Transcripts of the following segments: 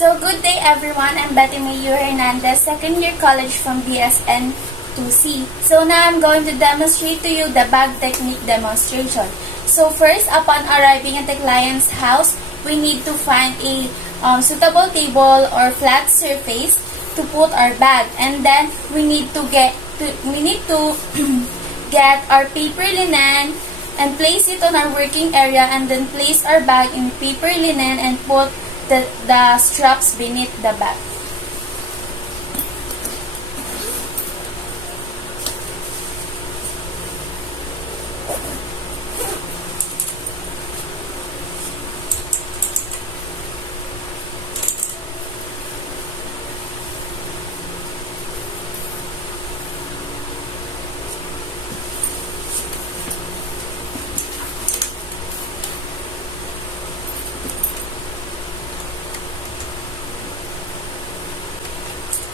So, good day everyone. I'm Betty Hernandez, second year college from BSN 2C. So, now I'm going to demonstrate to you the bag technique demonstration. So, first, upon arriving at the client's house, we need to find a suitable table or flat surface to put our bag, and then we need to get our paper linen and place it on our working area, and then place our bag in paper linen and put the straps beneath the bag.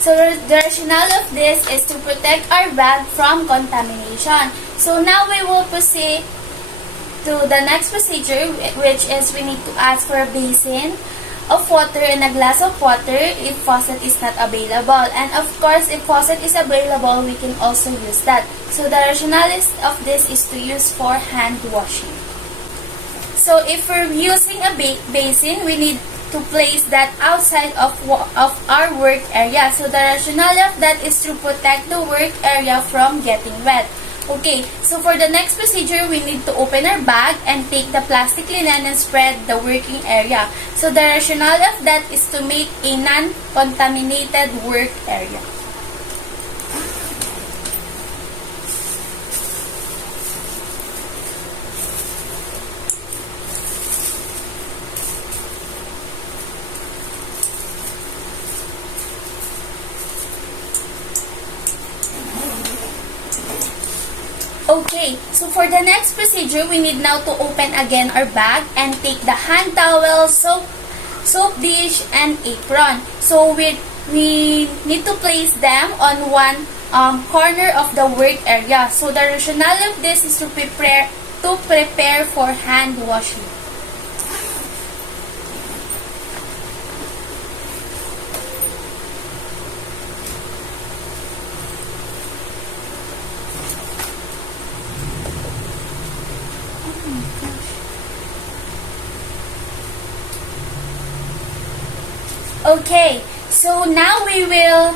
So the rationale of this is to protect our bag from contamination. So now we will proceed to the next procedure, which is we need to ask for a basin of water and a glass of water if faucet is not available. And of course, if faucet is available, we can also use that. So the rationale of this is to use for hand washing. So if we're using a basin, we need to place that outside of our work area. So the rationale of that is to protect the work area from getting wet. Okay, so for the next procedure, we need to open our bag and take the plastic linen and spread the working area. So the rationale of that is to make a non-contaminated work area. Okay, so for the next procedure, we need now to open again our bag and take the hand towel, soap dish, and apron. So we need to place them on one corner of the work area. So the rationale of this is to prepare for hand washing. Okay, so now we will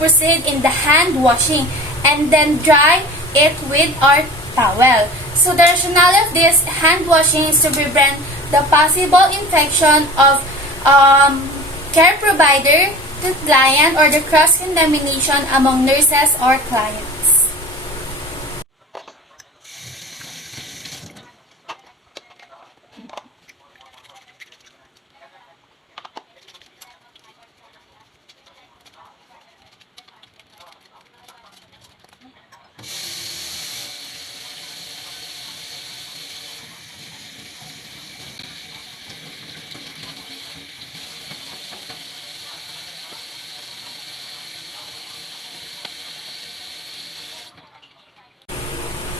proceed in the hand washing and then dry it with our towel. So the rationale of this hand washing is to prevent the possible infection of care provider to client or the cross-contamination among nurses or clients.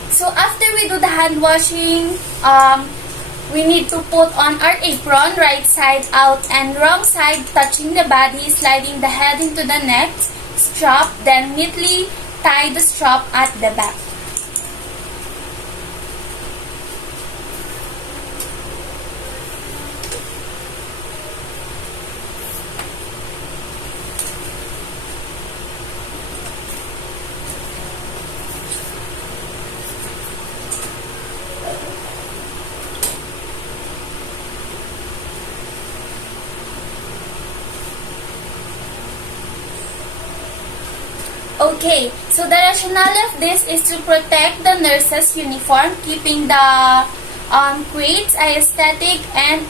So after we do the hand washing, we need to put on our apron, right side out and wrong side touching the body, sliding the head into the neck strap, then neatly tie the strap at the back. Okay, so the rationale of this is to protect the nurse's uniform, keeping the crates aesthetic and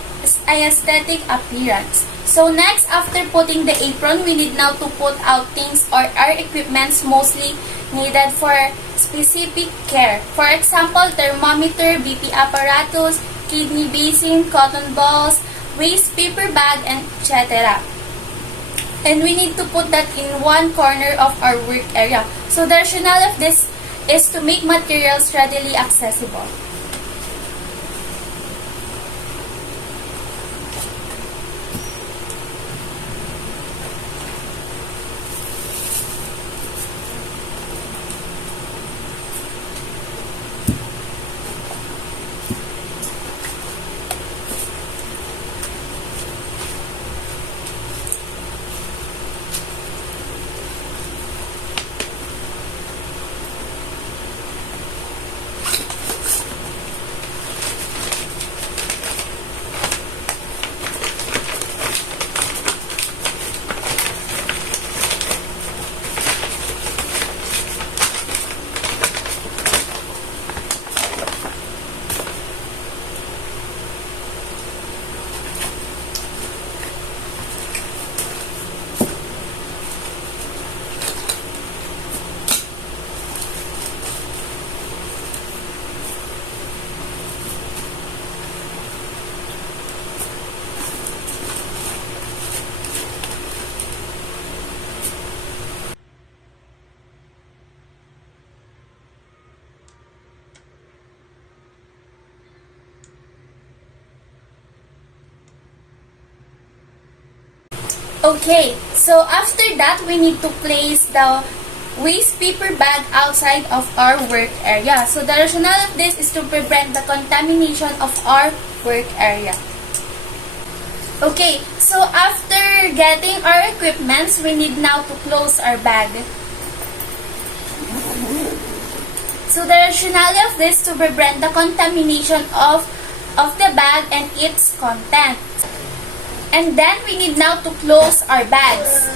aesthetic appearance. So next, after putting the apron, we need now to put out things or our equipments mostly needed for specific care. For example, thermometer, BP apparatus, kidney basin, cotton balls, waste paper bag, and etc. And we need to put that in one corner of our work area. So the rationale of this is to make materials readily accessible. Okay, so after that, we need to place the waste paper bag outside of our work area. So the rationale of this is to prevent the contamination of our work area. Okay, so after getting our equipments, we need now to close our bag. So the rationale of this to prevent the contamination of the bag and its content. And then we need now to close our bags.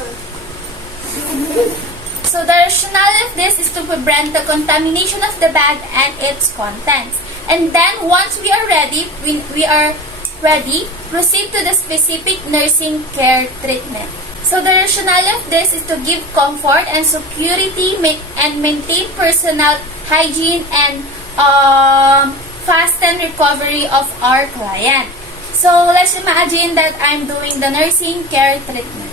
So the rationale of this is to prevent the contamination of the bag and its contents. And then once we are ready, proceed to the specific nursing care treatment. So the rationale of this is to give comfort and security and maintain personal hygiene and fasten recovery of our client. So let's imagine that I'm doing the nursing care treatment.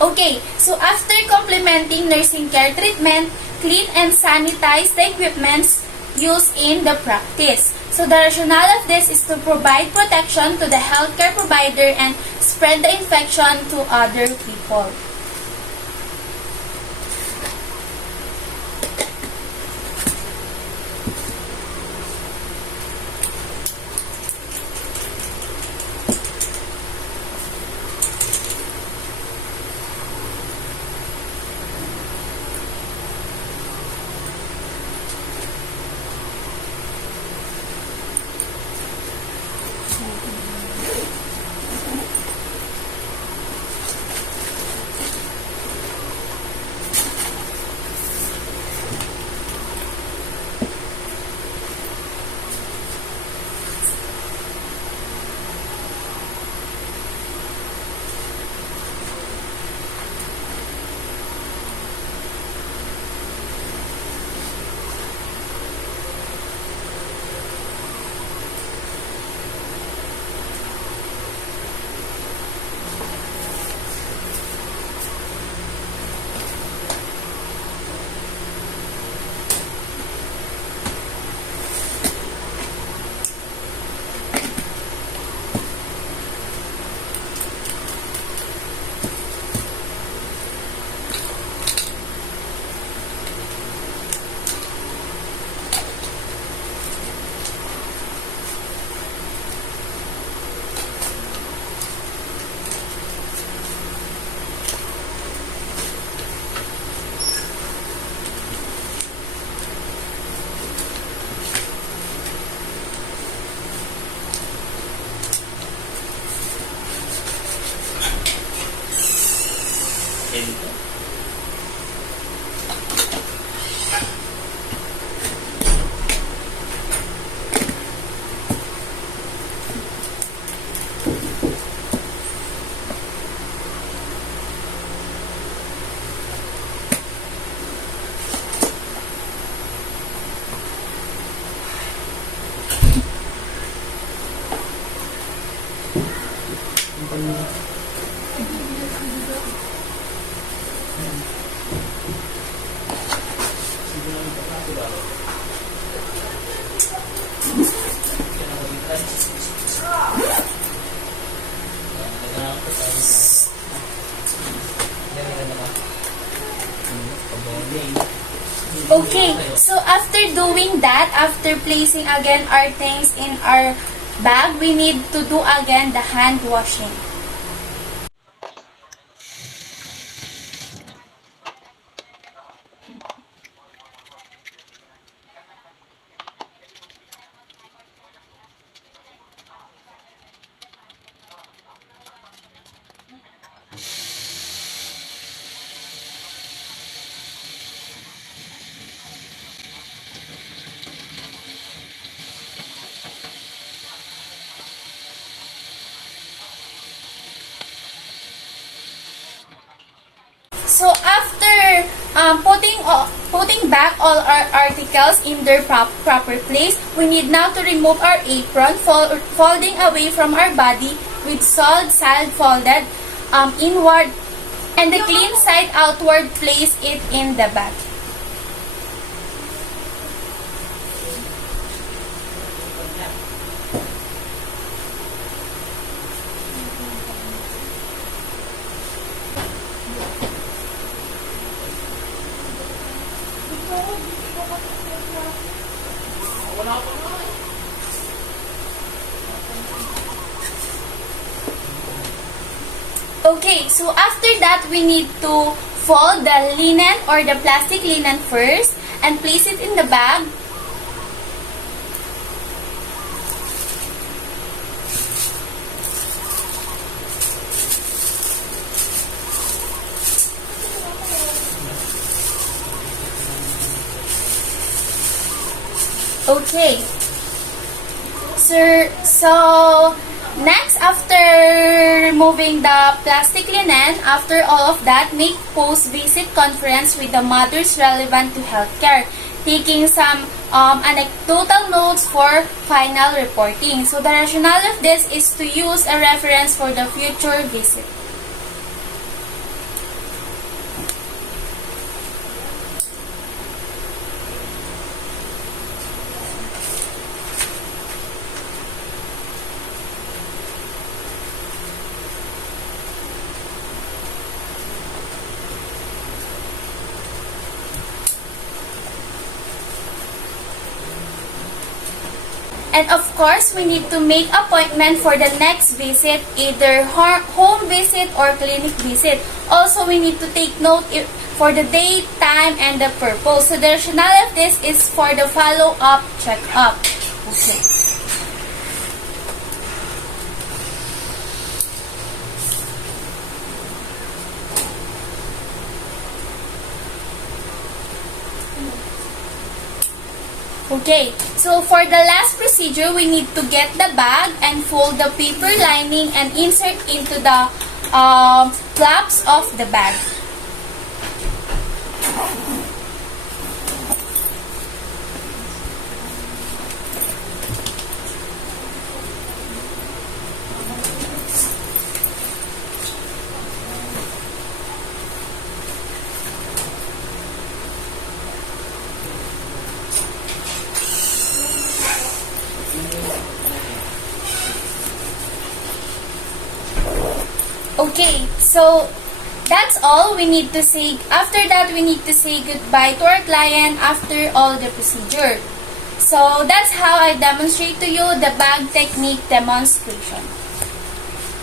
Okay, so after complementing nursing care treatment, clean and sanitize the equipments used in the practice. So the rationale of this is to provide protection to the healthcare provider and spread the infection to other people. Okay, so after doing that, after placing again our things in our bag, we need to do again the hand washing. So after putting back all our articles in their proper place, we need now to remove our apron, folding away from our body with side folded inward, and the clean side outward. Place it in the bag. Okay, so after that, we need to fold the linen or the plastic linen first and place it in the bag. Okay. So next, after removing the plastic linen, after all of that, make post-visit conference with the mothers relevant to healthcare, taking some anecdotal notes for final reporting. So the rationale of this is to use a reference for the future visit. And of course, we need to make appointment for the next visit, either home visit or clinic visit. Also, we need to take note for the date, time, and the purpose. So the rationale of this is for the follow-up check-up. Okay. Okay, so for the last procedure, we need to get the bag and fold the paper lining and insert into the flaps of the bag. Okay, so that's all we need to say. After that, we need to say goodbye to our client after all the procedure. So that's how I demonstrate to you the bag technique demonstration.